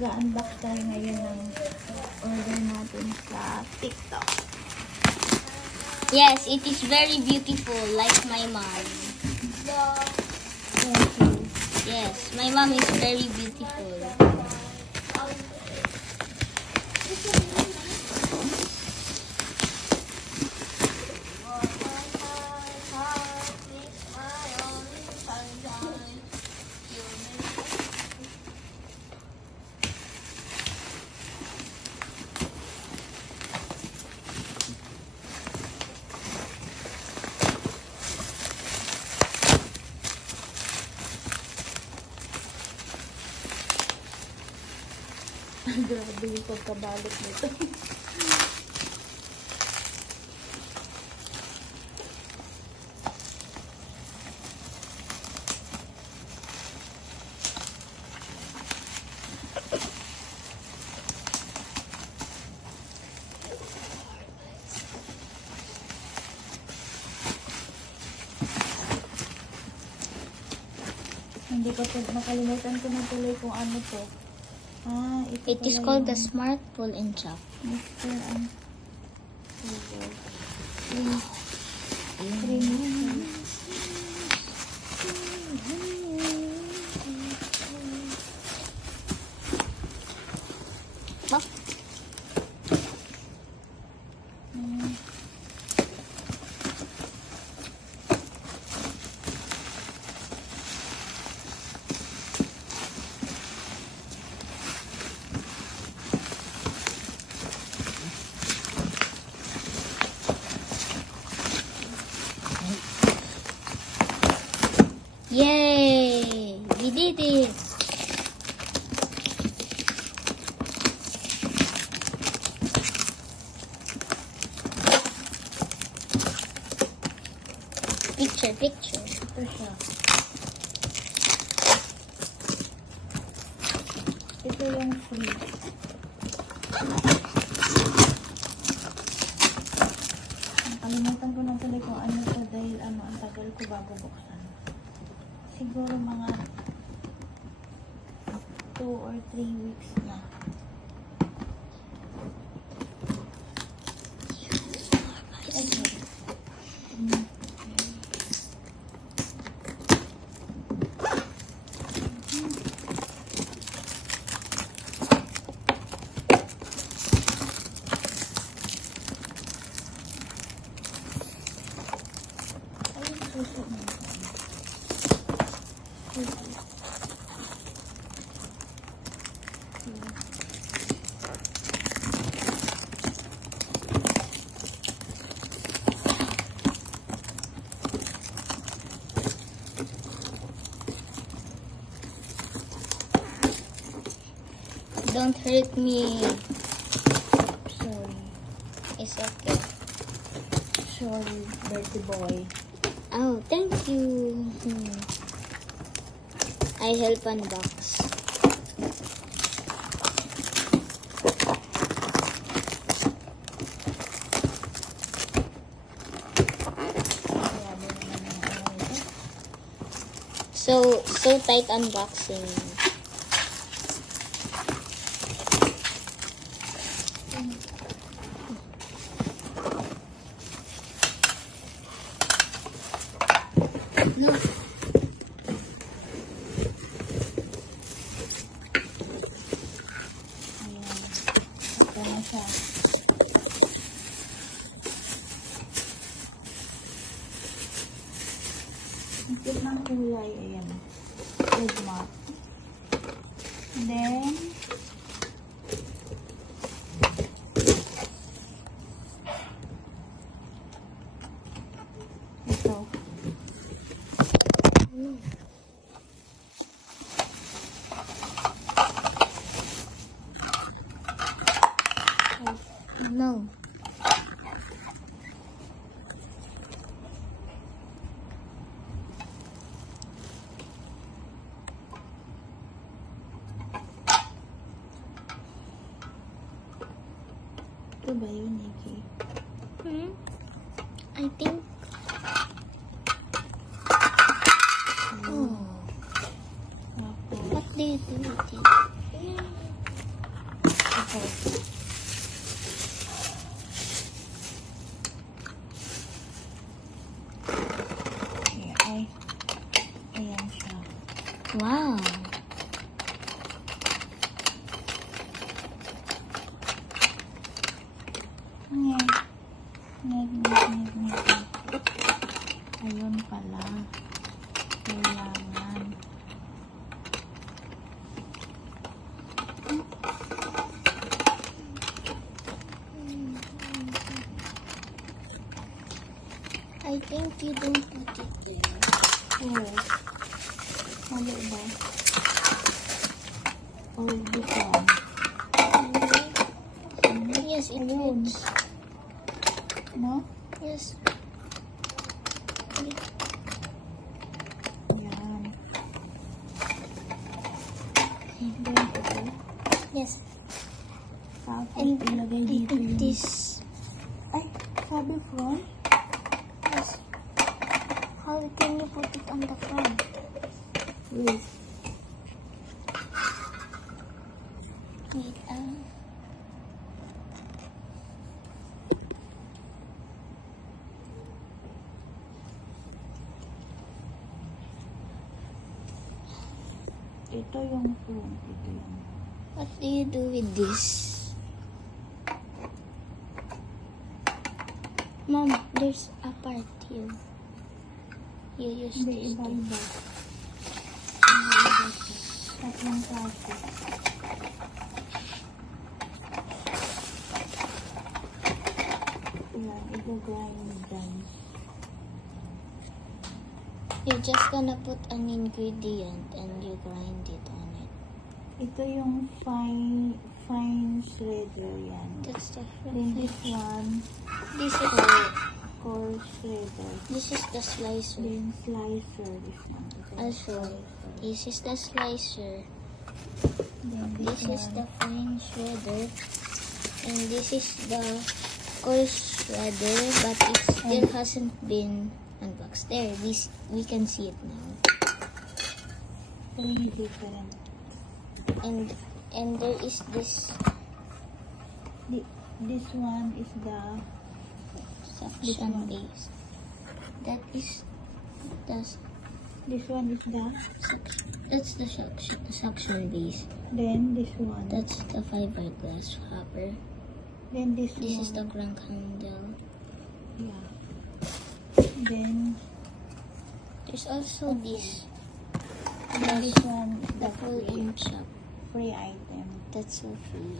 Mag-unbox tayo ngayon ng order natin sa TikTok. Yes, it is very beautiful, like my mom. Thank you. Yes, my mom is very beautiful. Grabe yung pagkabalot nito. Hindi ko nakalimutan ko na tuloy kung ano to. It is called the Smart Pull and Chop. Mr. Yay! We did it! Picture. Ito siya. Ito yung free. Nakalimutan ko na tuloy kung ano to dahil ang tagal ko bago buksan. Siguro mga 2 or 3 weeks na. Don't hurt me. Sorry. It's okay. Sorry, dirty boy. Oh, thank you. I help unbox. So tight unboxing. No. Ito na siya. Ang cute ng kulay. Ayan. Red mark. And then, ito. No. Ito ba yun, Nikki? I think. Oh. Tapos, What do you do with it? ako. Okay, ay. Ayan siya. Wow. Ngek. Ngek. Ayun pala. Kailangan. I think you don't put it there. Oh. Mali ba? Or this one? Yes, it Ayun. fits. No? Yes. Ayan. Then ito. Yes. Tapos And ilagay I dito put yung... this. Ay, sabi front? Yes. How can you put it on the front? Wait. Wait, Ito yung front. Ito yung... what do you do with this? Mom, there's a part here. You use Hindi, this. iba-iba. Iba-iba siya. Tatlong klase. Ayan, i-grind dyan. You're just gonna put an ingredient and you grind it on it. Ito yung fine shredder yan. That's the Then this one, This is coarse shredder. this is the slicer. Then slicer, this one. Ito yung Also, slicer. this is the slicer. Then This is one. the fine shredder, and this is the coarse shredder, but it still hasn't been unboxed. There, this we can see it now. Three different. And there is this This one is the suction one. base. That is the this one is the that's the suction base. then this one. That's the fiberglass hopper. Then this This one. is the crank handle. Yeah. Then There's also this. this one is The the full free, inch up. free item. That's so free.